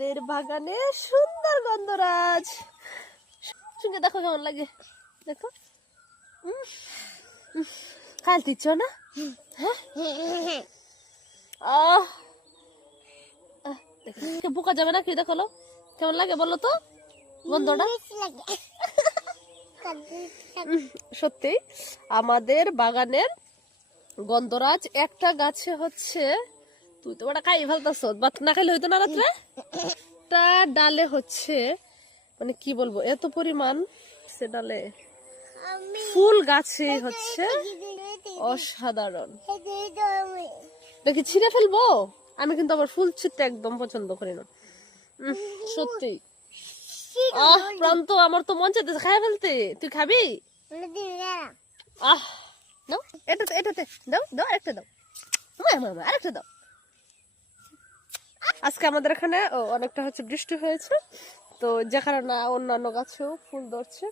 দের বাগানে সুন্দর গন্ধরাজ শুনে দেখো কেমন লাগে দেখো খাইতে ইচ্ছো না আহ বোকা যাবে না কি দেখো কেমন লাগে বলো তো গন্ধটা সত্যি আমাদের বাগানের গন্ধরাজ একটা গাছে হচ্ছে তুই তো ওটা খাই ফেলতেছ বাট না খাইলে হইতো না রাত্রে তা ডালে হচ্ছে মানে কি বলবো এত পরিমাণ সে ডালে ফুল গাছে হচ্ছে অসাধারণ দেখি ছিঁড়ে ফেলবো আমি কিন্তু আবার ফুল ছিঁড়তে একদম পছন্দ করি না সত্যি প্রান্ত আমার তো মন চাইতেছে খাই ফেলতে তুই খাবি দাও এটাতে দাও দাও আরেকটা দাও আরেকটা দাও আজকে আমাদের এখানে অনেকটা হচ্ছে বৃষ্টি হয়েছে তো যে কারণে অন্যান্য গাছেও ফুল ধরছে